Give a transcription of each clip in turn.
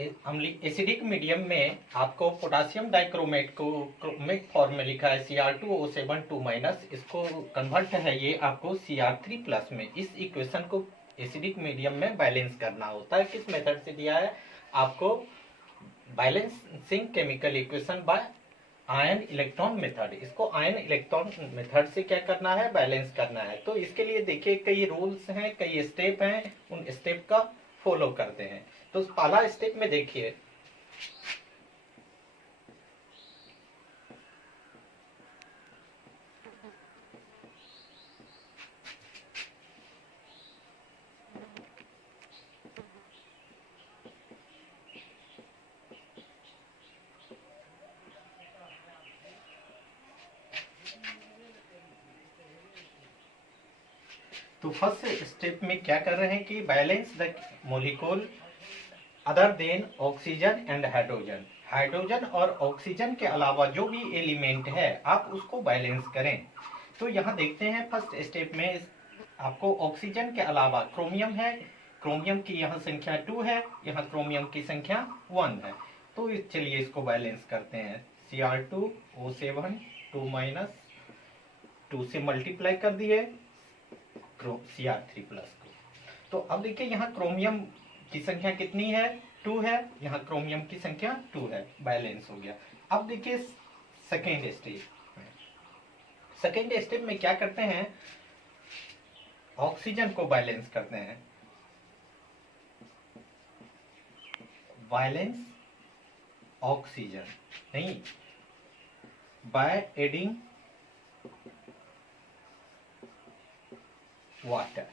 Acidic medium में आपको potassium dichromate को क्रोमेट फॉर्म में लिखा है Cr2O7 इसको कन्वर्ट है ये आपको Cr3+ में। इस इक्वेशन को एसिडिक मीडियम में बैलेंस करना होता है। किस मेथड से दिया है आपको? Balancing chemical equation by ion electron method. इसको आयन इलेक्ट्रॉन मेथड से क्या करना है? बैलेंस करना है। तो इसके लिए देखिए कई रूल्स हैं, कई स्टेप हैं, उन स्टेप का फॉलो करते हैं। तो पहला स्टेप में देखिए, तो फर्स्ट स्टेप में क्या कर रहे हैं कि balance the molecule other than oxygen and hydrogen. Hydrogen और ऑक्सीजन के अलावा जो भी एलिमेंट है आप उसको बैलेंस करें। तो यहाँ देखते हैं फर्स्ट स्टेप में आपको ऑक्सीजन के अलावा क्रोमियम है, क्रोमियम की यहाँ संख्या 2 है, यहाँ क्रोमियम की संख्या 1 है। तो चलिए इसको बैलेंस करते हैं। Cr2O7 2 - 2 से मल्टीप्लाई कर दिए Cr3+ को। तो अब देखिए यहाँ क्रोमियम की संख्या कितनी है? 2 है। यहाँ क्रोमियम की संख्या 2 है, बैलेंस हो गया। अब देखिए सेकेंड स्टेप। सेकेंड स्टेप में क्या करते हैं? ऑक्सीजन को बैलेंस करते हैं। बैलेंस ऑक्सीजन नहीं, बाय एडिंग वाटर।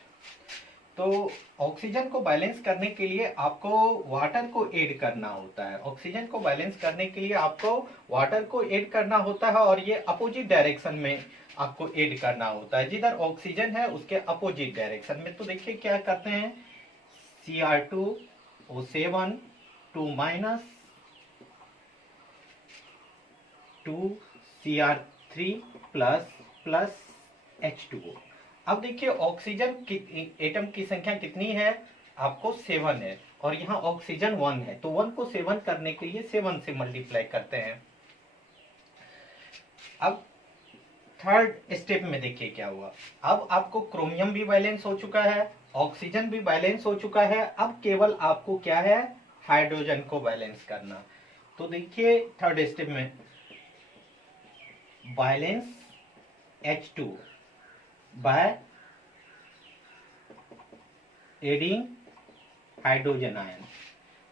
तो ऑक्सीजन को बैलेंस करने के लिए आपको वाटर को ऐड करना होता है। ऑक्सीजन को बैलेंस करने के लिए आपको वाटर को ऐड करना होता है और ये अपोजिट डायरेक्शन में आपको ऐड करना होता है। जिधर ऑक्सीजन है उसके अपोजिट डायरेक्शन में। तो देखिए क्या करते हैं, Cr2O7 2 - 2 Cr3+ H2O। अब देखिए ऑक्सीजन की एटम की संख्या कितनी है? आपको 7 है और यहाँ ऑक्सीजन 1 है। तो 1 को 7 करने के लिए 7 से मल्टीप्लाई करते हैं। अब थर्ड स्टेप में देखिए क्या हुआ। अब आपको क्रोमियम भी बैलेंस हो चुका है, ऑक्सीजन भी बैलेंस हो चुका है। अब केवल आपको क्या है? हाइड्रोजन को बैलेंस करना। तो देखिए थर्ड स्टेप में balance H2 by adding hydrogen ion.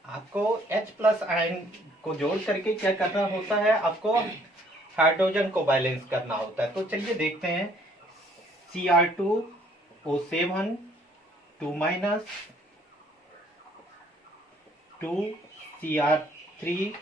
आपको H+ आयन को जोड़ करके क्या करना होता है? आपको हाइड्रोजन को बैलेंस करना होता है। तो चलिए देखते हैं। Cr2O7 2 - 2 Cr3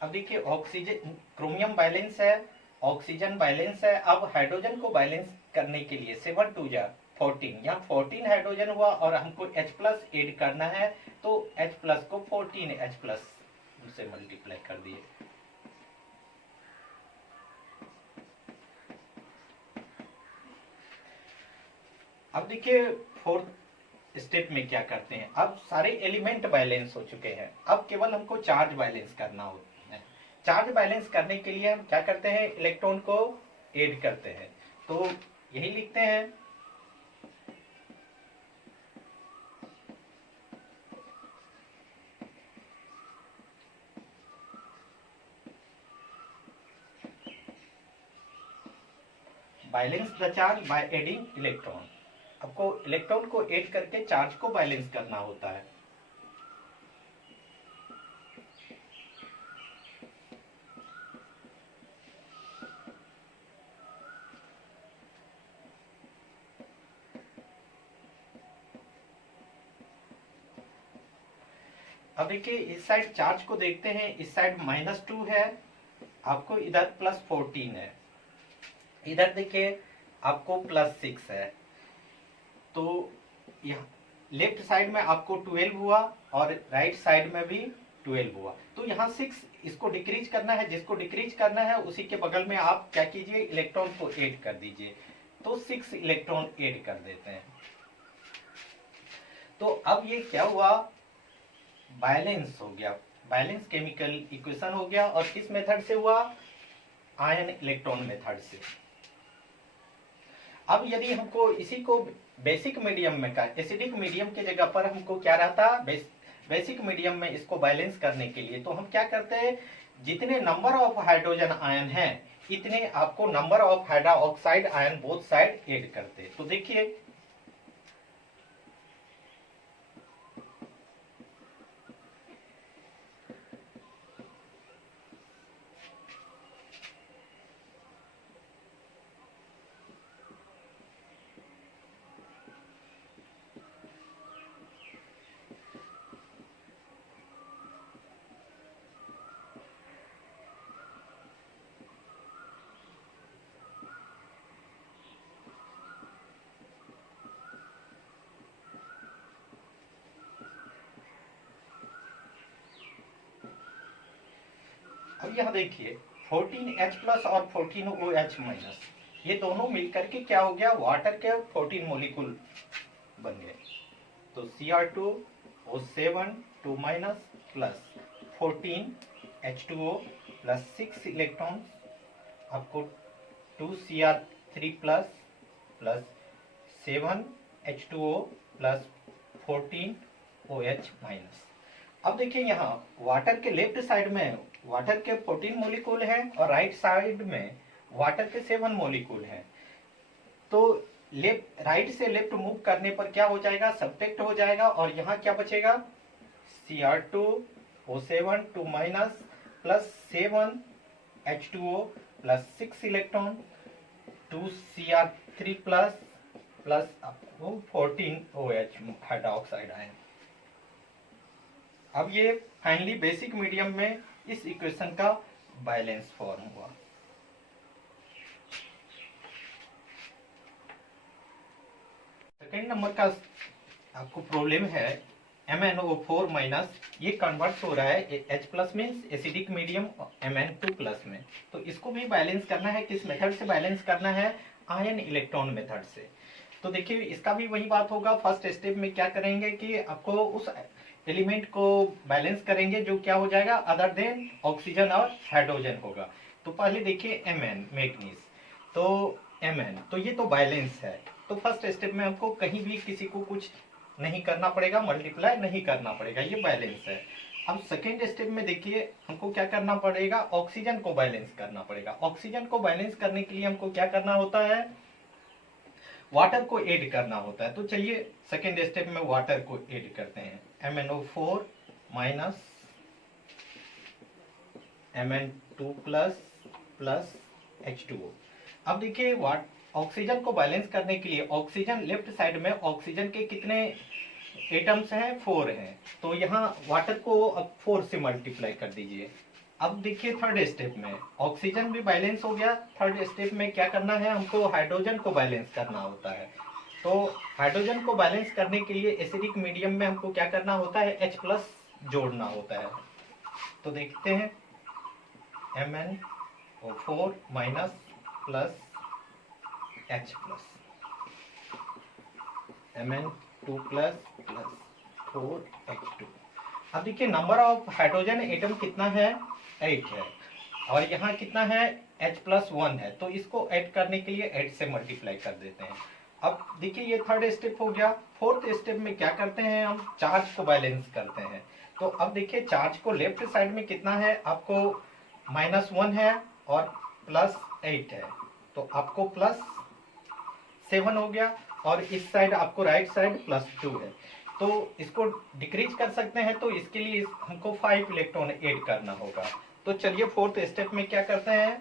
अब देखिए ऑक्सीजन क्रोमियम बैलेंस है, ऑक्सीजन बैलेंस है। अब हाइड्रोजन को बैलेंस करने के लिए 7 2 जा 14, यहाँ 14 हाइड्रोजन हुआ और हमको H+ ऐड करना है। तो H+ को 14 H+ से मल्टीप्लाई कर दिए। अब देखिए फोर्थ स्टेप में क्या करते हैं। अब सारे एलिमेंट बैलेंस हो चुके हैं, अब केवल हमको चार्ज बैलेंस करना होता है। चार्ज बैलेंस करने के लिए हम क्या करते हैं? इलेक्ट्रॉन को ऐड करते हैं। तो यही लिखते हैं, balance the charge by adding electron. आपको इलेक्ट्रॉन को ऐड करके चार्ज को बैलेंस करना होता है। अब देखिए इस साइड चार्ज को देखते हैं, इस साइड -2 है, आपको इधर +14 है, इधर देखिए आपको +6 है। तो लेफ्ट साइड में आपको 12 हुआ और राइट साइड में भी 12 हुआ। तो यहाँ 6 इसको डिक्रीज करना है, जिसको डिक्रीज करना है उसी के बगल में आप क्या कीजिए, इलेक्ट्रॉन को ऐड कर दीजिए। तो 6 इलेक्ट्रॉन ऐड कर देते हैं। तो अब ये क्या हुआ, बैलेंस हो गया, बैलेंस केमिकल इक्वेशन हो गया। और किस मेथड से हुआ, आयन इलेक्ट्रॉन मेथड से। अब यदि हमको इसी को बेसिक मीडियम में का एसिडिक मीडियम के जगह पर हमको क्या रहता, बेसिक मीडियम में इसको बैलेंस करने के लिए तो हम क्या करते हैं, जितने नंबर ऑफ हाइड्रोजन आयन हैं इतने आपको number of hydroxide ion both side add करते। तो देखिए अब यहाँ देखिए 14H प्लस और 14OH माइनस, ये दोनों मिलकर के क्या हो गया, वाटर के 14 मोलिकुल बन गए। तो Cr2O7 2 minus plus 14H2O plus 6 electron आपको 2Cr3 plus plus 7H2O plus 14OH minus. अब देखिए यहाँ वाटर के लेफ्ट साइड में वाटर के 14 मोलिकुल है और राइट साइड में वाटर के 7 मोलिकुल है। तो लेफ्ट राइट से लेफ्ट मूव करने पर क्या हो जाएगा, सब्ट्रैक्ट हो जाएगा और यहाँ क्या बचेगा, Cr2O7 2 minus plus 7H2O plus 6 electron 2Cr3 plus plus 14OH hydroxide ion. अब ये फाइनली बेसिक मीडियम में इस इक्वेशन का बैलेंस फॉर्म हुआ। सेकेंड नंबर का आपको प्रॉब्लम है MnO4 माइनस, ये कन्वर्ट हो रहा है H plus means acidic medium Mn2 plus में। तो इसको भी बैलेंस करना है, किस मेथड से बैलेंस करना है, आयन इलेक्ट्रॉन मेथड से। तो देखिए इसका भी वही बात होगा, फर्स्ट स्टेप में क्या करेंगे कि आपको उस एलिमेंट को बैलेंस करेंगे जो क्या हो जाएगा, अदर देन ऑक्सीजन और हाइड्रोजन होगा। तो पहले देखिए Mn मैग्नीज, तो Mn तो ये तो बैलेंस है। तो फर्स्ट स्टेप में हमको कहीं भी किसी को कुछ नहीं करना पड़ेगा, मल्टीप्लाई नहीं करना पड़ेगा, ये बैलेंस है। अब सेकेंड स्टेप में देखिए हमको क्या करना पड़ेगा, ऑक्सीजन को बैलेंस करना पड़ेगा। ऑक्सीजन को बैलेंस करने के लिए हमको क्या करना होता है, वाटर को ऐड करना होता है। तो चलिए सेकेंड स्टेप में वाटर को ऐड करते हैं, MnO4 minus Mn2 plus plus H2O। अब देखिए ऑक्सीजन को बैलेंस करने के लिए ऑक्सीजन लेफ्ट साइड में ऑक्सीजन के कितने एटम्स हैं, 4 हैं। तो यहाँ वाटर को अब 4 से मल्टीप्लाई कर दीजिए। अब देखिए थर्ड स्टेप में ऑक्सीजन भी बैलेंस हो गया। थर्ड स्टेप में क्या करना है, हमको हाइड्रोजन को बैलेंस करना होता है। तो हाइड्रोजन को बैलेंस करने के लिए एसिडिक मीडियम में हमको क्या करना होता है, H प्लस जोड़ना होता है। तो देखते हैं MnO4 minus plus H plus Mn2 plus plus 4H2। अब देखिए नंबर ऑफ हाइड्रोजन एटम कितना है, 8 है और यहाँ कितना है, H प्लस 1 है। तो इसको ऐड करने के लिए 8 से मल्टीप्लाई कर देते हैं। अब देखिए ये थर्ड स्टेप हो गया। फोर्थ स्टेप में क्या करते हैं, हम चार्ज को बैलेंस करते हैं। तो अब देखिए चार्ज को लेफ्ट साइड में कितना है, आपको -1 है और +8 है। तो आपको +7 हो गया और इस साइड आपको राइट साइड +2 है। तो इसको डिक्रीज कर सकते हैं, तो इसके लिए हमको 5 इलेक्ट्रॉन ऐड करना होगा। तो चलिए फोर्थ स्टेप में क्या करते हैं,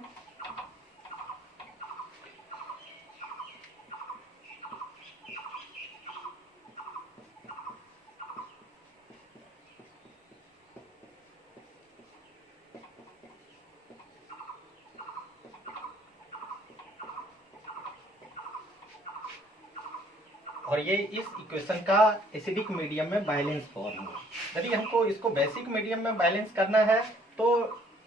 और ये इस इक्वेशन का एसिडिक मीडियम में बैलेंस फॉर्म है। यदि हमको इसको बेसिक मीडियम में बैलेंस करना है तो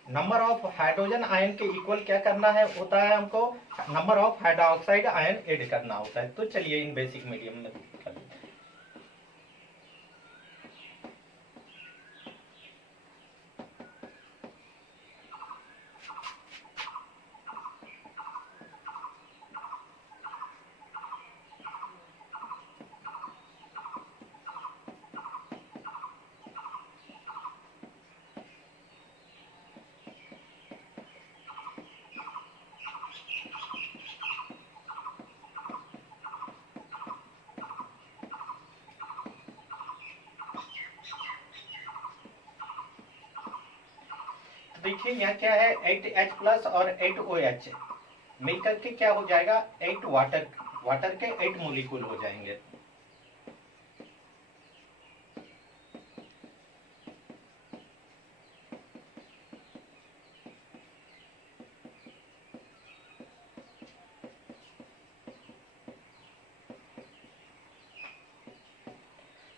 नंबर ऑफ हाइड्रोजन आयन के इक्वल क्या करना है होता है, हमको number of hydroxide ion add करना होता है। तो चलिए इन बेसिक मीडियम में कर लेते हैं। देखिए यहाँ क्या है, 8H प्लस और 8OH मिलकर के क्या हो जाएगा, 8 वाटर के 8 मोलिक्यूल हो जाएंगे।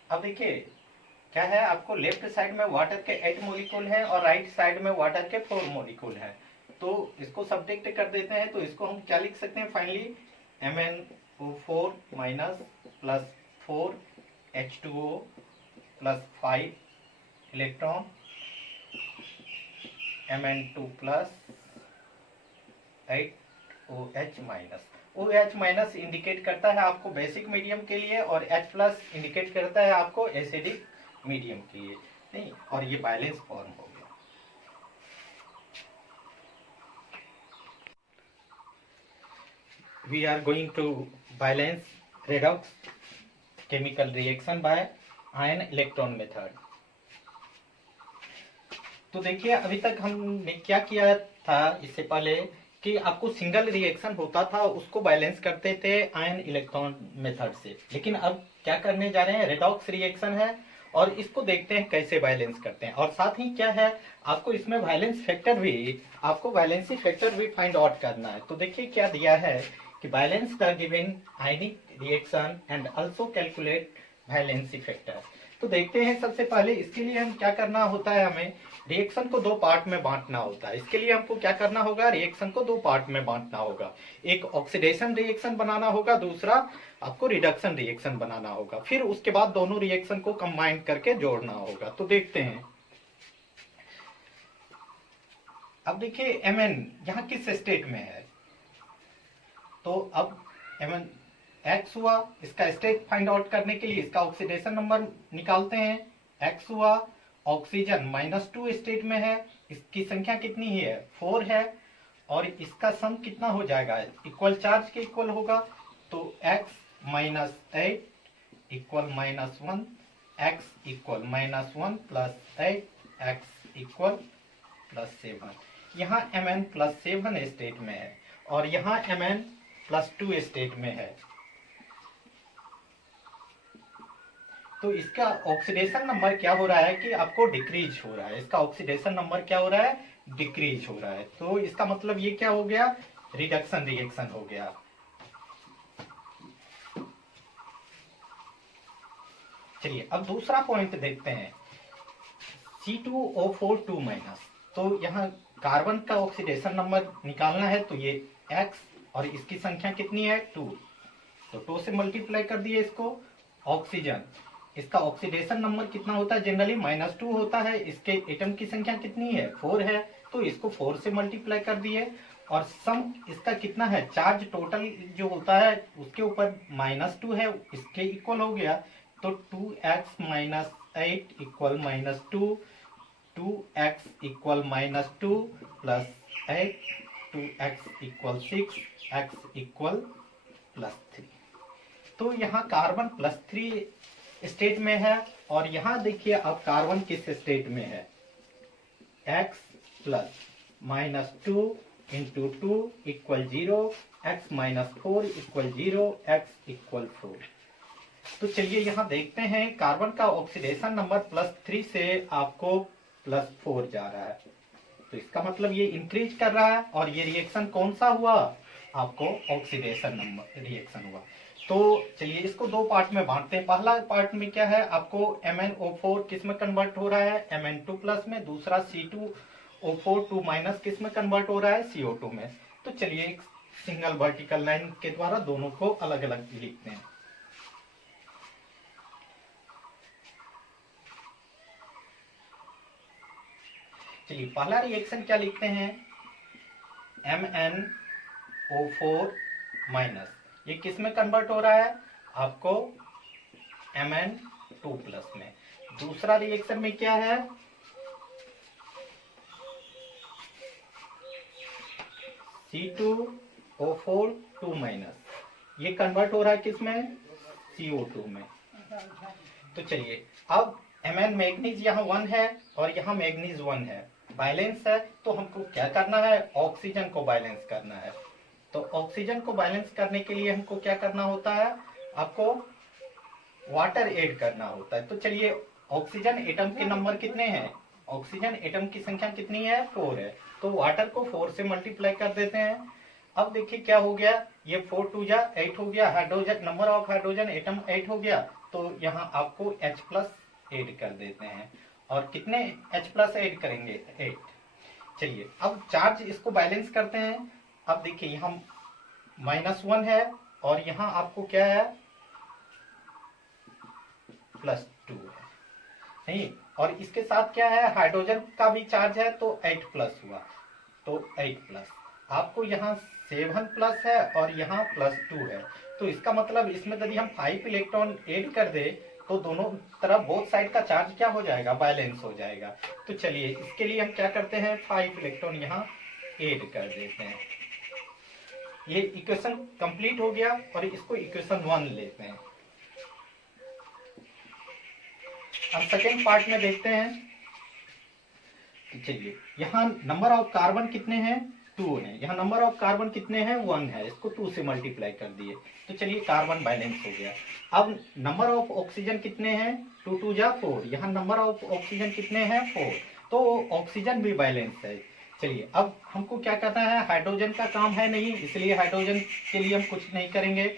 अब देखिए क्या है, आपको लेफ्ट साइड में वाटर के 8 मोलिक्यूल हैं और राइट साइड में वाटर के 4 मोलिक्यूल हैं। तो इसको सब्ट्रैक्ट कर देते हैं, तो इसको हम क्या लिख सकते हैं finally, MnO4 minus plus 4H2O plus 5 electron, Mn2 plus 8OH minus. OH minus indicate करता है आपको बेसिक मीडियम के लिए और H प्लस इंडिकेट करता है आपको एसिडिक मीडियम के लिए, नहीं, और ये बैलेंस फॉर्म हो गया। We are going to balance redox chemical reaction by ion electron method. तो देखिए अभी तक हमने क्या किया था, इससे पहले कि आपको सिंगल रिएक्शन होता था उसको बैलेंस करते थे आयन इलेक्ट्रॉन मेथड से, लेकिन अब क्या करने जा रहे हैं, रेडॉक्स रिएक्शन है और इसको देखते हैं कैसे बैलेंस करते हैं। और साथ ही क्या है, आपको इसमें वैलेंस फैक्टर भी, आपको वैलेंसी फैक्टर भी फाइंड आउट करना है। तो देखिए क्या दिया है कि balance the given ionic reaction and also calculate valency factor. तो देखते हैं, सबसे पहले इसके लिए हम क्या करना होता है, हमें रिएक्शन को दो पार्ट में बांटना होता है। इसके लिए हमको क्या करना होगा, रिएक्शन को दो पार्ट में बांटना होगा, एक ऑक्सीडेशन रिएक्शन बनाना होगा, दूसरा आपको रिडक्शन रिएक्शन बनाना होगा। फिर उसके बाद दोनों रिएक्शन को कंबाइन करके जोड़ना होगा। तो देखते हैं, अब देखिए Mn यहाँ किस स्टेट में है, तो अब Mn X हुआ, इसका स्टेट फाइंड आउट करने के लिए इसका ऑक्सीडेशन नंबर निकालते हैं। X हुआ, ऑक्सीजन -2 स्टेट में है, इसकी संख्या कितनी है, 4 है, और इसका सम कितना हो जाएगा, इक्वल चार्ज के इक्वल होगा। तो x -8 equal -1, x equal -1 plus 8, x equal +7। यहाँ Mn +7 स्टेट में है और यहाँ Mn +2 स्टेट में है। तो इसका ऑक्सीडेशन नंबर क्या हो रहा है कि आपको डिक्रीज हो रहा है, इसका ऑक्सीडेशन नंबर क्या हो रहा है, डिक्रीज हो रहा है। तो इसका मतलब ये क्या हो गया, रिडक्शन रिएक्शन हो गया। चलिए अब दूसरा पॉइंट देखते हैं, C2O4 2-। तो यहाँ कार्बन का ऑक्सीडेशन नंबर निकालना है, तो ये X और इसकी संख्या कितनी है, 2, तो 2 से मल्टीप्लाई कर दिए इसको। ऑक्सीजन, इसका ऑक्सीडेशन नंबर कितना होता है, जनरली -2 होता है, इसके एटम की संख्या कितनी है, 4 है, तो इसको 4 से मल्टीप्लाई कर दिए। और सम इसका कितना है, चार्ज टोटल जो होता है उसके ऊपर -2 है, इसके इक्वल हो गया। तो 2x - 8 equal -2, 2x equal -2 plus 8, 2x equal 6, x equal +3। तो यहाँ कार्बन +3 स्टेट में है और यहाँ देखिए अब कार्बन किस स्टेट में है, x plus -2 into 2 equal 0, x -4 equal 0, x equal 4। तो चलिए यहाँ देखते हैं, कार्बन का ऑक्सीडेशन नंबर +3 से आपको +4 जा रहा है, तो इसका मतलब ये इंक्रीज कर रहा है। और ये रिएक्शन कौन सा हुआ, आपको ऑक्सीडेशन नंबर रिएक्शन हुआ। तो चलिए इसको दो पार्ट में बांटते हैं। पहला पार्ट में क्या है, आपको MnO4 किस में कन्वर्ट हो रहा है, Mn2 प्लस में। दूसरा C2O4 2 माइनस किस में कन्वर्ट हो रहा है, CO2 में। तो चलिए एक सिंगल वर्टिकल लाइन के द्वारा दोनों को अलग अलग लिखते हैं। चलिए पहला रिएक्शन क्या लिखते हैं, MnO4 माइनस, ये किस में कन्वर्ट हो रहा है, आपको Mn2 प्लस में। दूसरा रिएक्शन में क्या है, C2O4 2 माइनस, ये कन्वर्ट हो रहा है किस में, CO2 में। तो चलिए अब Mn मैग्नीज यहाँ 1 है और यहाँ मैग्नीज 1 है, बैलेंस है। तो हमको क्या करना है, ऑक्सीजन को बैलेंस करना है। तो ऑक्सीजन को बैलेंस करने के लिए हमको क्या करना होता है, आपको वाटर ऐड करना होता है। तो चलिए ऑक्सीजन एटम के नंबर कितने हैं, ऑक्सीजन एटम की संख्या कितनी है, 4 है। तो वाटर को 4 से मल्टीप्लाई कर देते हैं। अब देखिए क्या हो गया, ये 4 2 जा 8 हो गया, hydrogen number of hydrogen atom 8 हो गया। तो यहाँ आपको H प्लस ऐड कर देते हैं। और कितने H प्लस ऐड करेंगे, 8। चलिए अब चार्ज इसको बैलेंस करते हैं। अब देखिए यहाँ -1 है और यहाँ आपको क्या है, +2 है, नहीं। और इसके साथ क्या है, हाइड्रोजन का भी चार्ज है, तो 8 प्लस हुआ, तो 8 प्लस। आपको यहाँ 7 प्लस है और यहाँ +2 है। तो इसका मतलब इसमें यदि हम 5 इलेक्ट्रॉन ऐड कर दे तो दोनों तरफ बोथ साइड का चार्ज क्या हो जाएगा, बैलेंस हो जाएगा। तो चलिए इसके लिए हम क्या करते हैं, 5 इलेक्ट्रॉन यहाँ ऐड कर देते हैं। ये इक्वेशन कंप्लीट हो गया और इसको इक्वेशन 1 लेते हैं। अब सेकेंड पार्ट में देखते हैं। तो चलिए यहाँ नंबर ऑफ कार्बन कितने हैं, 2 है। यहाँ नंबर ऑफ कार्बन कितने हैं, 1 है। इसको 2 से मल्टीप्लाई कर दिए। तो चलिए कार्बन बैलेंस हो गया। अब नंबर ऑफ ऑक्सीजन कितने हैं, 2 2 जा 4। यहाँ नंबर ऑफ ऑक्सीजन कितने हैं, 4। तो ऑक्सीजन भी बैलेंस है। चलिए अब हमको क्या करना है, हाइड्रोजन का काम है नहीं, इसलिए हाइड्रोजन के लिए हम कुछ नहीं करेंगे।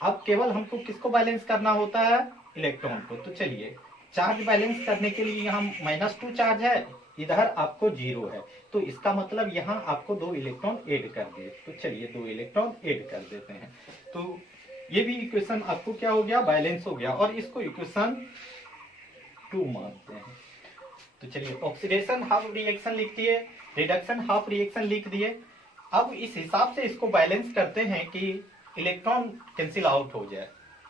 अब केवल हमको किसको बैलेंस करना होता है, इलेक्ट्रॉन को। तो चलिए चार्ज बैलेंस करने के लिए यहाँ -2 चार्ज है, इधर आपको 0 है। तो इसका मतलब यहाँ आपको 2 इलेक्ट्रॉन ऐड कर दिए। तो चलिए 2 इलेक्ट्रॉन ऐड कर देते हैं। तो ये भी इक्वेशन आपको क्या हो गया, बैलेंस हो गया। और इसको इक्वेशन 2 मानते हैं। तो चलिए ऑक्सीडेशन हाफ रिएक्शन लिख दिए, रिडक्शन हाफ रिएक्शन लिख दिए। अब इस हिसाब से इसको बैलेंस करते हैं कि इलेक्ट्रॉन कैंसिल आउट हो जाए।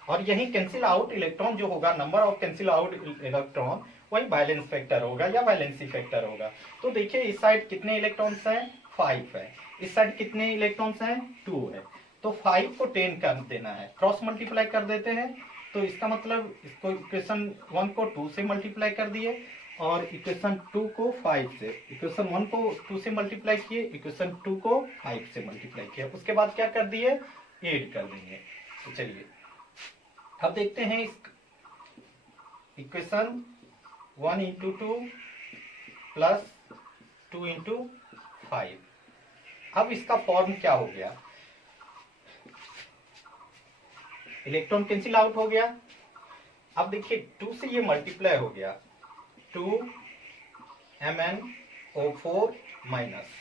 और यही कैंसिल आउट इलेक्ट्रॉन जो होगा, number of cancel out electron, वही बैलेंस फैक्टर होगा या वैलेंसी फैक्टर होगा। तो देखिए इस साइड कितने इलेक्ट्रॉन्स हैं, 5 है। इस साइड कितने इलेक्ट्रॉन्स हैं, 2 है। तो 5 को 10 कर देना है, क्रॉस मल्टीप्लाई कर देते हैं। तो इसका मतलब इसको इक्वेशन 1 को 2 से मल्टीप्लाई कर दिए और इक्वेशन 2 को 5 से, इक्वेशन 1 को 2 से मल्टीप्लाई किए, इक्वेशन 2 को 5 से मल्टीप्लाई किया। उसके बाद क्या कर दिए, ऐड कर देंगे। तो चलिए अब देखते हैं इस इक्वेशन 1 × 2 प्लस 2 × 5। अब इसका फॉर्म क्या हो गया, इलेक्ट्रॉन कैंसिल आउट हो गया। अब देखिए 2 से ये मल्टीप्लाई हो गया, 2 MnO4 माइनस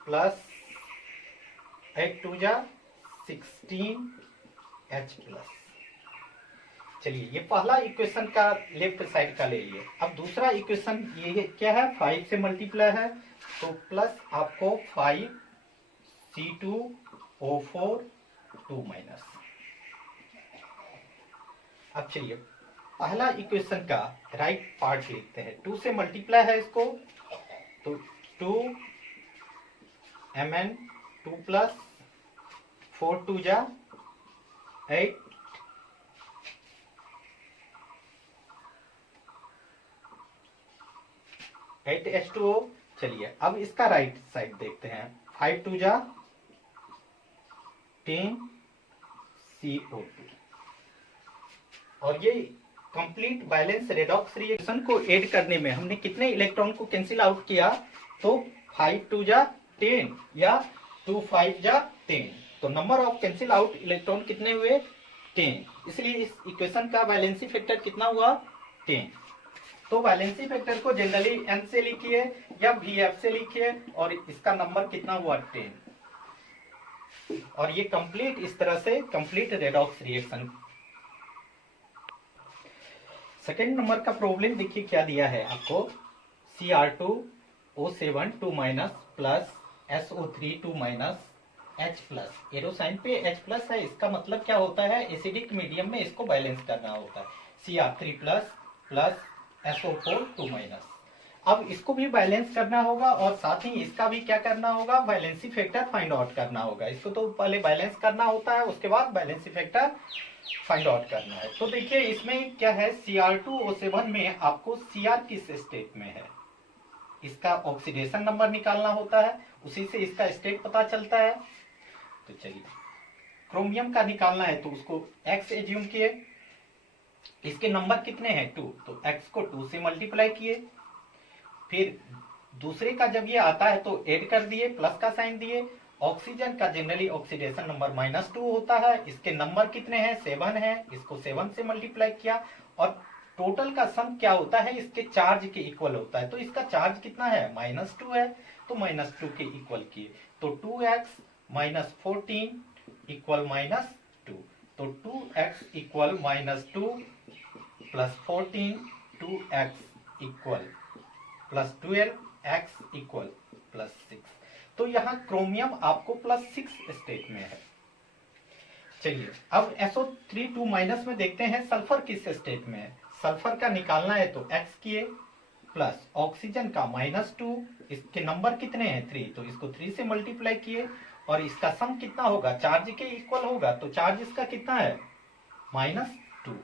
प्लस 8 2 जा 16 H प्लस। चलिए ये पहला इक्वेशन का लेफ्ट साइड का ले लिए। अब दूसरा इक्वेशन ये क्या है, 5 से मल्टीप्लाई है, तो प्लस आपको 5 C2O4 2 माइनस। अब चलिए पहला इक्वेशन का राइट पार्ट लिखते हैं। 2 से मल्टीप्लाई है इसको, तो 2 Mn2 प्लस 4 2 जा 8 8H2O। चलिए अब इसका राइट साइड देखते हैं, 5 2 जा 10 CO2। और ये कंप्लीट बैलेंस रेडॉक्स रिएक्शन को ऐड करने में हमने कितने इलेक्ट्रॉन को कैंसिल आउट किया, तो 5 2 जा 10 या 2 5 जा 10। तो number of cancel out electron कितने हुए? 10। इसलिए इस इक्वेशन का वैलेंसी फैक्टर कितना हुआ? 10। तो वैलेंसी फैक्टर को जनरली n से लिखिए या Vf से लिखिए और इसका नंबर कितना हुआ? 10। और ये कंप्लीट इस तरह से complete redox reaction. Second number का प्रॉब्लम देखिए क्या दिया है आपको। Cr2O7 2 plus SO3 2 H plus, arrow sign पे H प्लस है, इसका मतलब क्या होता है? एसिडिक मीडियम में इसको बैलेंस करना होता है। Cr3 प्लस प्लस SO4 2 अब इसको भी बैलेंस करना होगा और साथ ही इसका भी क्या करना होगा? वैलेंसी फैक्टर फाइंड आउट करना होगा। इसको तो पहले बैलेंस करना होता है, उसके बाद वैलेंसी फैक्टर फाइंड आउट करना है। तो देखिए इसमें क्या है, Cr2O7 में आपको Cr किस स्टेट में है इसका ऑक्सीडेशन नंबर निकालना होता है, उसी से इसका स्टेट पता चलता है। तो चलिए क्रोमियम का निकालना है तो उसको x एज्यूम किए, इसके नंबर कितने हैं? 2, तो x को 2 से मल्टीप्लाई किए, फिर दूसरे का जब ये आता है तो ऐड कर दिए, प्लस का साइन दिए। ऑक्सीजन का जनरली ऑक्सीडेशन नंबर -2 होता है, इसके नंबर कितने हैं? 7 है, इसको 7 से मल्टीप्लाई किया और टोटल का सम क्या होता है? इसके चार्ज के इक्वल होता है। तो इसका चार्ज कितना है? -2 है, तो -2 के इक्वल किए, तो 2x - 14 इक्वल -2, तो 2x equal -2 plus 14 2x equal plus 12 x equal +6। तो यहाँ क्रोमियम आपको +6 स्टेट में है। चलिए अब SO3 2 में देखते हैं सल्फर किस स्टेट में है। सल्फर का निकालना है तो x किए प्लस ऑक्सीजन का -2, इसके नंबर कितने हैं? 3, तो इसको 3 से मल्टीप्लाई किए और इसका सम कितना होगा? चार्ज के इक्वल होगा, तो चार्ज इसका कितना है? -2।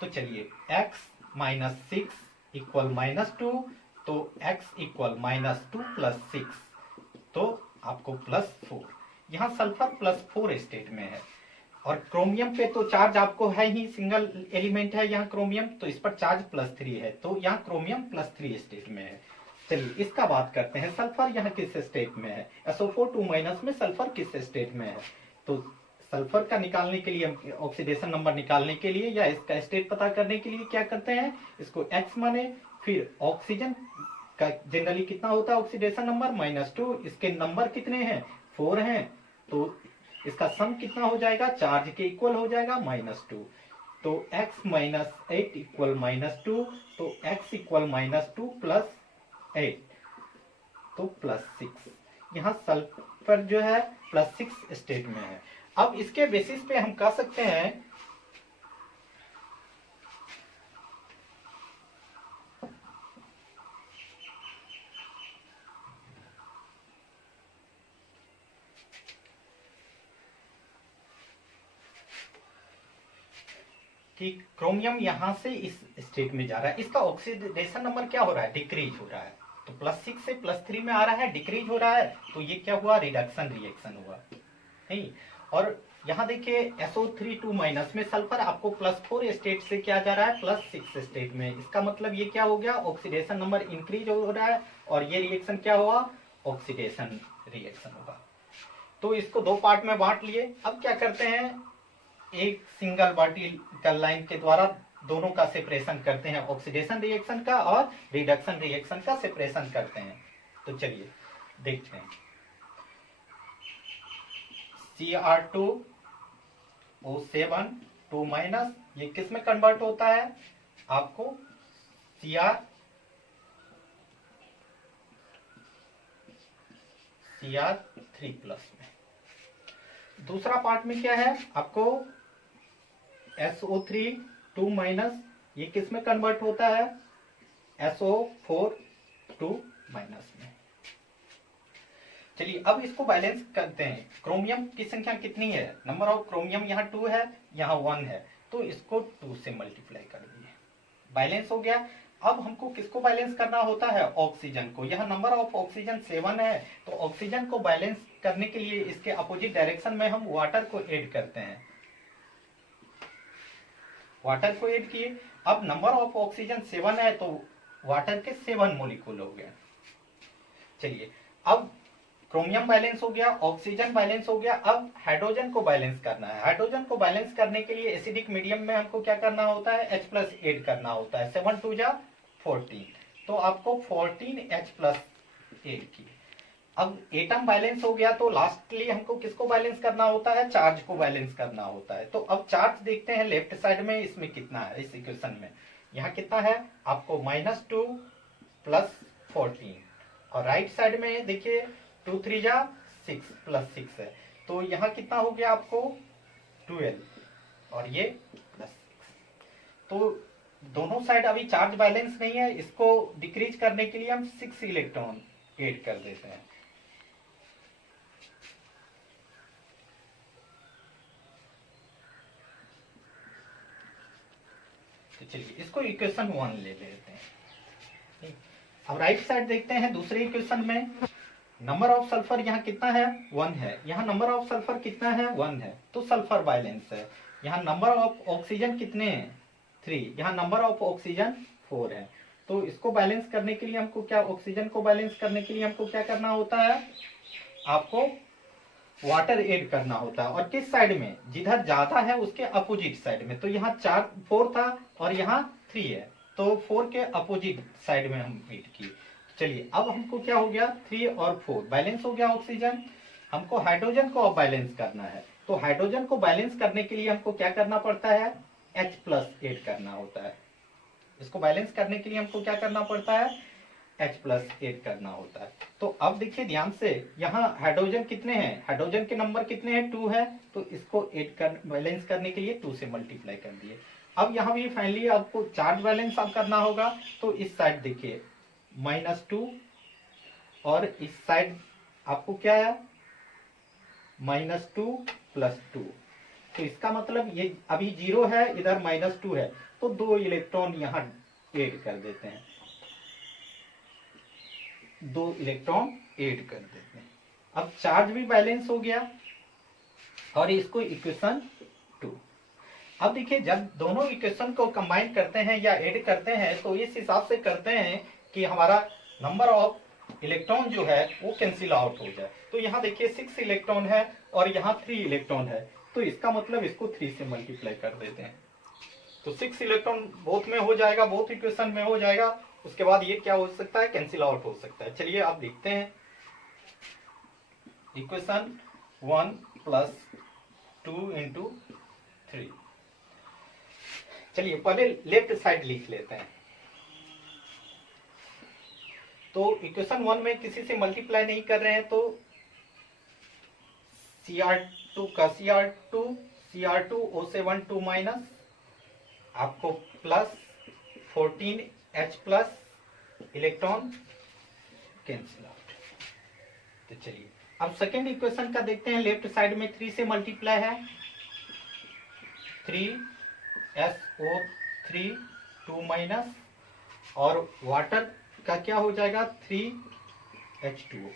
तो चलिए x - 6 इक्वल -2, तो x इक्वल -2 प्लस 6, तो आपको +4। यहाँ सल्फर +4 स्टेट में है और क्रोमियम पे तो चार्ज आपको है ही, सिंगल एलिमेंट है यहाँ क्रोमियम, तो इस पर चार्ज +3 है, तो यहाँ क्रोमियम +3 स्टेट में है। चलिए इसका बात करते हैं, सल्फर यहाँ किस स्टेट में है? SO4 2 में सल्फर किस स्टेट में है? तो सल्फर का निकालने के लिए, ऑक्सीडेशन नंबर निकालने के लिए या इसका स्टेट पता करने के लिए क्या करते हैं? इसको x माने, फिर ऑक्सीजन का जनरली कितना होता है ऑक्सीडेशन नंबर? -2, इसके नंबर कितने हैं? 4 हैं, तो इसका सम कितना हो जाएगा? चार्ज के इक्वल हो जाएगा -2, तो x - 8 इक्वल -2, तो x इक्वल -2 प्लस 8, तो +6। यहाँ सल्फर जो है +6 स्टेट में है। अब इसके बेसिस पे हम कह सकते हैं कि क्रोमियम यहां से इस स्टेट में जा रहा है, इसका ऑक्सीडेशन नंबर क्या हो रहा है? डिक्रीज हो रहा है, तो +6 से +3 में आ रहा है, डिक्रीज हो रहा है, तो ये क्या हुआ? रिडक्शन रिएक्शन हुआ, नहीं। और यहाँ देखिए SO3 2 में सल्फर आपको +4 स्टेट से क्या जा रहा है? +6 स्टेट में। इसका मतलब ये क्या हो गया? ऑक्सीडेशन नंबर इंक्रीज हो रहा है और ये रिएक्शन क्या हुआ? ऑक्सीडेशन रिएक्शन होगा। तो इसको 2 पार्ट में बांट लिए। अब क्या करते हैं, एक सिंगल पार्टिकल लाइन के द्वारा दोनों का सेपरेशन करते हैं, ऑक्सीडेशन रिएक्शन का और रिडक्शन रिएक्शन का सेपरेशन करते हैं। तो चलिए देखते हैं। Cr2O7 2 ये किस में कन्वर्ट होता है? आपको Cr3+ में। दूसरा पार्ट में क्या है आपको? SO3 2 ये किस में कन्वर्ट होता है? SO4 2 में। चलिए अब इसको बैलेंस करते हैं। क्रोमियम की संख्या कितनी है? नंबर ऑफ क्रोमियम यहाँ 2 है, यहाँ 1 है, तो इसको 2 से मल्टीप्लाई कर दिए, बैलेंस हो गया। अब हमको किसको बैलेंस करना होता है? ऑक्सीजन को। यहाँ नंबर ऑफ ऑक्सीजन 7 है, तो ऑक्सीजन को बैलेंस करने के लिए इसके अपोजिट डायरेक्शन में हम वाटर को ऐड करते हैं। वाटर को ऐड किए, अब नंबर ऑफ ऑक्सीजन 7 है, तो वाटर के 7 मोलिक्यूल हो गए। चलिए अब क्रोमियम बैलेंस हो गया, ऑक्सीजन बैलेंस हो गया। अब हाइड्रोजन को बैलेंस करना है। हाइड्रोजन को बैलेंस करने के लिए एसिडिक मीडियम में हमको क्या करना होता है, H+ ऐड करना होता है। 7 2 जा 14, तो आपको 14H+ ऐड की। अब एटम बैलेंस हो गया, तो लास्टली हमको किसको बैलेंस करना होता है, चार्ज को बैलेंस करना होता है। तो अब चार्ज देखते हैं लेफ्ट साइड में, इसमें कितना है, इस इक्वेशन में यहाँ कितना है आपको -2 + 14, और राइट साइड में देखिए 2 3 जा 6 + 6 है, तो यहाँ कितना हो गया आपको 12, और ये +6। तो दोनों साइड अभी चार्ज बैलेंस नहीं है, इसको डिक्रीज करने के लिए हम 6 इलेक्ट्रॉन ऐड कर देते हैं। तो चलिए इसको इक्वेशन 1 ले लेते हैं। अब राइट साइड देखते हैं दूसरे इक्वेशन में, नंबर ऑफ सल्फर यहाँ कितना है 1 है, यहाँ नंबर ऑफ सल्फर कितना है 1 है, तो सल्फर बैलेंस है। यहाँ नंबर ऑफ ऑक्सीजन कितने हैं 3, यहाँ नंबर ऑफ ऑक्सीजन 4 है। तो इसको बैलेंस करने के लिए हमको क्या, ऑक्सीजन को बैलेंस करने के लिए हमको क्या करना होता है, आपको वाटर ऐड करना होता है। और किस साइड में, जिधर ज्यादा है उसके अपोजिट साइड में। तो यहाँ 4 था और यहाँ 3 है, तो 4 के अपोजिट साइड में हम ऐड किए। चलिए अब हमको क्या हो गया, 3 और 4 बैलेंस हो गया ऑक्सीजन। हमको हाइड्रोजन को अब बैलेंस करना है, तो हाइड्रोजन को बैलेंस करने के लिए हमको क्या करना पड़ता है, H+ ऐड करना होता है। इसको बैलेंस करने के लिए हमको क्या करना पड़ता है, H+ ऐड करना होता है। तो अब देखिए ध्यान से, यहाँ हाइड्रोजन कितने हैं, हाइड्रोजन के नंबर कितने हैं 2 है, तो इसको ऐड कर बैलेंस करने के लिए 2 से मल्टीप्लाई कर दिए। अब यहाँ भी फाइनली आपको चार्ज बैलेंस अब करना होगा, तो इस साइड देखिए -2, और इस साइड आपको क्या है -2 + 2, तो इसका मतलब ये अभी 0 है, इधर -2 है, तो 2 इलेक्ट्रॉन यहाँ ऐड कर देते हैं, 2 इलेक्ट्रॉन ऐड कर देते हैं। अब चार्ज भी बैलेंस हो गया, और इसको इक्वेशन 2। अब देखिए जब दोनों इक्वेशन को कंबाइन करते हैं या ऐड करते हैं, तो इस हिसाब से करते हैं कि हमारा नंबर ऑफ इलेक्ट्रॉन जो है वो कैंसिल आउट हो जाए। तो यहाँ देखिए 6 इलेक्ट्रॉन है और यहाँ 3 इलेक्ट्रॉन है, तो इसका मतलब इसको 3 से मल्टीप्लाई कर देते हैं, तो 6 इलेक्ट्रॉन बोथ में हो जाएगा, बोथ इक्वेशन में हो जाएगा। उसके बाद ये क्या हो सकता है, कैंसिल आउट हो सकता है। चलिए आप देखते हैं, इक्वेशन 1 + 2 × 3। चलिए पहले लेफ्ट साइड लिख लेते हैं। तो इक्वेशन 1 में किसी से मल्टीप्लाई नहीं कर रहे हैं, तो Cr2 का Cr2 Cr2O7 2- आपको +14H+ इलेक्ट्रॉन कैंसिल आउट। तो चलिए अब सेकेंड इक्वेशन का देखते हैं। लेफ्ट साइड में 3 से मल्टीप्लाई है, 3SO3 2- और वाटर का क्या हो जाएगा 3H2O।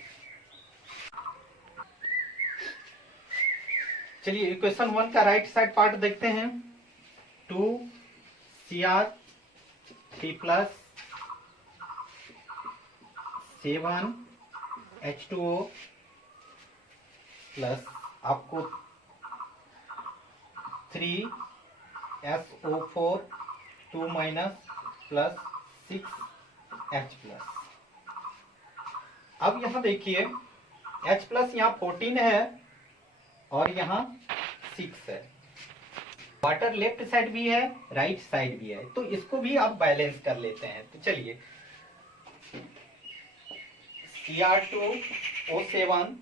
चलिए इक्वेशन 1 का राइट साइड पार्ट देखते हैं, 2Cr3+ 7H2O प्लस आपको 3SO4 2- प्लस 6H+। अब यहाँ देखिए H+ यहाँ 14 है और यहाँ 6 है। वाटर लेफ्ट साइड भी है, राइट साइड भी है, तो इसको भी आप बैलेंस कर लेते हैं। तो चलिए Cr2O7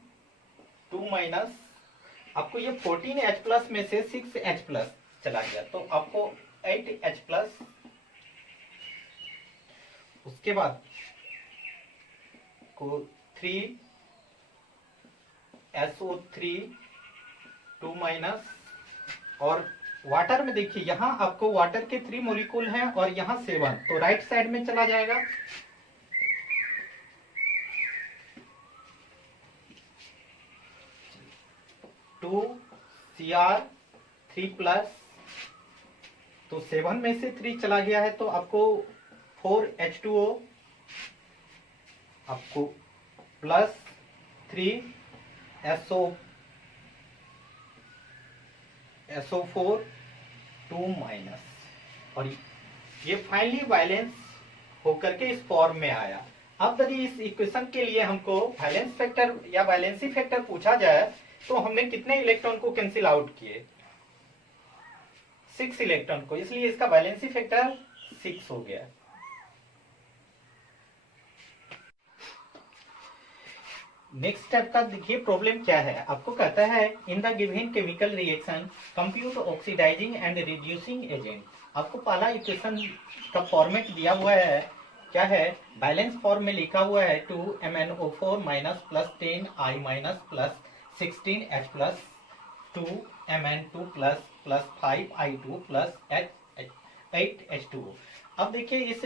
2- आपको ये 14H+ में से 6H+ चला गया, तो आपको 8H+। उसके बाद को 3SO3 2- और वाटर में देखिए यहाँ आपको वाटर के 3 मॉलिक्यूल हैं और यहाँ 7, तो राइट साइड में चला जाएगा। टू Cr3+, तो 7 में से 3 चला गया है, तो आपको 4H2O आपको SO4 2 माइनस, और ये फाइनली वैलेंस होकर के इस फॉर्म में आया। अब यदि इस इक्वेशन के लिए हमको वैलेंस फैक्टर या वैलेंसी फैक्टर पूछा जाए तो हमने कितने इलेक्ट्रॉन को कैंसिल आउट किए, 6 इलेक्ट्रॉन को, इसलिए इसका वैलेंसी फैक्टर 6 हो गया। नेक्स्ट स्टेप का देखिए प्रॉब्लम क्या है। आपको कहता है in the given chemical reaction compute oxidizing and reducing agent. आपको पहला इक्वेशन का फॉर्मेट दिया हुआ है, क्या है, बैलेंस फॉर्म में लिखा हुआ है 2MnO4 minus plus 10I minus plus 16H plus 2Mn2 plus 5I2 plus 8H2। अब देखिए इस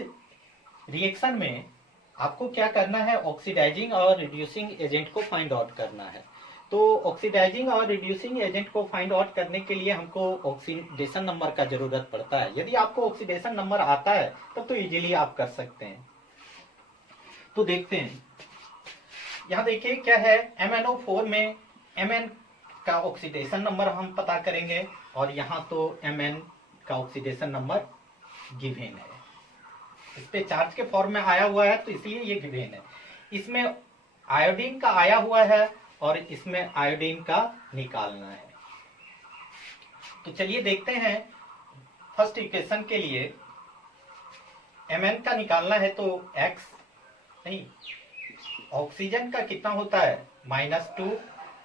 रिएक्शन में आपको क्या करना है, ऑक्सीडाइजिंग और रिड्यूसिंग एजेंट को फाइंड आउट करना है। तो ऑक्सीडाइजिंग और रिड्यूसिंग एजेंट को फाइंड आउट करने के लिए हमको ऑक्सीडेशन नंबर का जरूरत पड़ता है। यदि आपको ऑक्सीडेशन नंबर आता है तब तो इजीली आप कर सकते हैं। तो देखते हैं, यहाँ देखिए क्या है, MnO4 में Mn का ऑक्सीडेशन नंबर हम पता करेंगे, और यहाँ तो Mn का ऑक्सीडेशन नंबर गिवन है, इस पे चार्ज के फॉर्म में आया हुआ है तो इसलिए ये गिवन है। इसमें आयोडीन का आया हुआ है और इसमें आयोडीन का निकालना है। तो चलिए देखते हैं, फर्स्ट इक्वेशन के लिए Mn का निकालना है तो X नहीं, ऑक्सीजन का कितना होता है -2,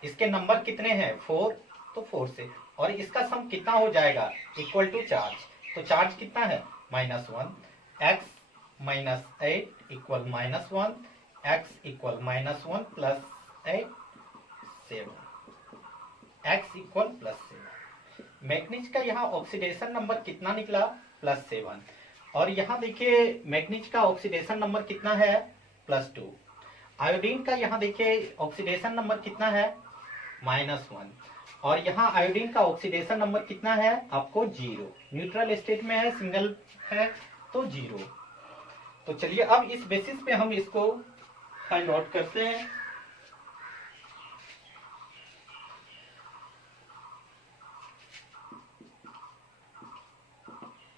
इसके नंबर कितने हैं 4, तो 4 से, और इसका सम कितना हो जाएगा इक्वल टू चार्ज, तो चार्ज कितना है -1, x -8 equal -1, x equal -1 plus 8 7, x equal +7। Manganese का यहाँ ऑक्सीडेशन नंबर कितना निकला +7, और यहाँ देखिए मैग्नीज का ऑक्सीडेशन नंबर कितना है +2। आयोडीन का यहाँ देखिए ऑक्सीडेशन नंबर कितना है -1, और यहाँ आयोडीन का ऑक्सीडेशन नंबर कितना है आपको 0, न्यूट्रल स्टेट में है, सिंगल है तो 0। तो चलिए अब इस बेसिस पे हम इसको फाइंड आउट करते हैं।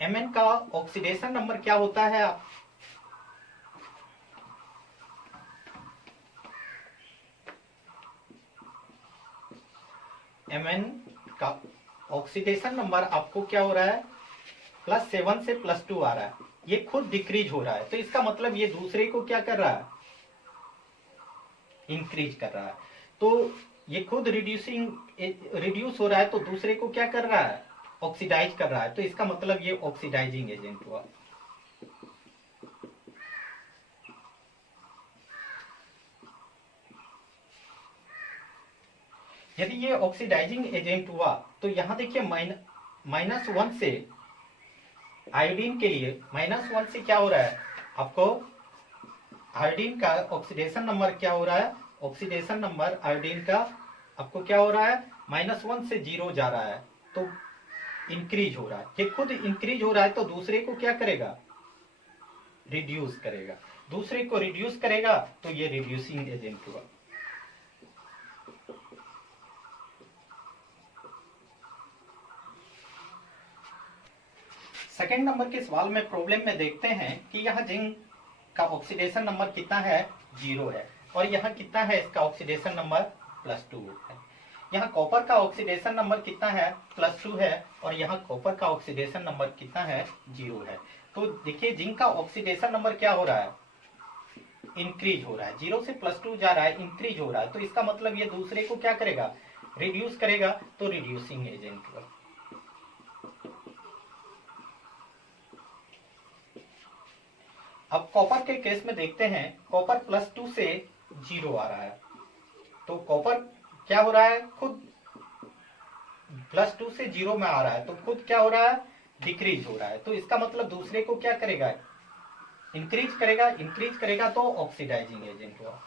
Mn का ऑक्सीडेशन नंबर क्या होता है, Mn का ऑक्सीडेशन नंबर आपको क्या हो रहा है +7 से +2 आ रहा है, ये खुद डिक्रीज हो रहा है, तो इसका मतलब ये दूसरे को क्या कर रहा है, इंक्रीज कर रहा है। तो ये खुद रिड्यूस हो रहा है तो दूसरे को क्या कर रहा है, ऑक्सीडाइज कर रहा है, तो इसका मतलब ये ऑक्सीडाइजिंग एजेंट हुआ। यदि ये ऑक्सीडाइजिंग एजेंट हुआ तो यहां देखिए -1 से आयोडीन के लिए -1 से क्या हो रहा है, आपको आयोडीन का ऑक्सीडेशन नंबर क्या हो रहा है, ऑक्सीडेशन नंबर आयोडीन का आपको क्या हो रहा है -1 से 0 जा रहा है, तो इंक्रीज हो रहा है, ये खुद इंक्रीज हो रहा है, तो दूसरे को क्या करेगा, रिड्यूस करेगा, दूसरे को रिड्यूस करेगा, तो ये रिड्यूसिंग एजेंट हुआ। सेकेंड नंबर के सवाल में प्रॉब्लम में देखते हैं कि यहाँ जिंक का ऑक्सीडेशन नंबर कितना है 0 है, और यहाँ कितना है इसका ऑक्सीडेशन नंबर +2 है। यहाँ कॉपर का ऑक्सीडेशन नंबर कितना है +2 है, और यहाँ कॉपर का ऑक्सीडेशन नंबर कितना है 0 है। तो देखिए जिंक का ऑक्सीडेशन नंबर क्या हो रहा है, इंक्रीज हो रहा है, 0 से +2 जा रहा है, इंक्रीज हो रहा है, तो इसका मतलब ये दूसरे को क्या करेगा, रिड्यूस करेगा, तो रिड्यूसिंग एजेंट हुआ। अब कॉपर के केस में देखते हैं, कॉपर +2 से 0 आ रहा है, तो कॉपर क्या हो रहा है, खुद +2 से 0 में आ रहा है, तो खुद क्या हो रहा है, डिक्रीज हो रहा है, तो इसका मतलब दूसरे को क्या करेगा, इंक्रीज करेगा, इंक्रीज करेगा, तो ऑक्सीडाइजिंग एजेंट हुआ।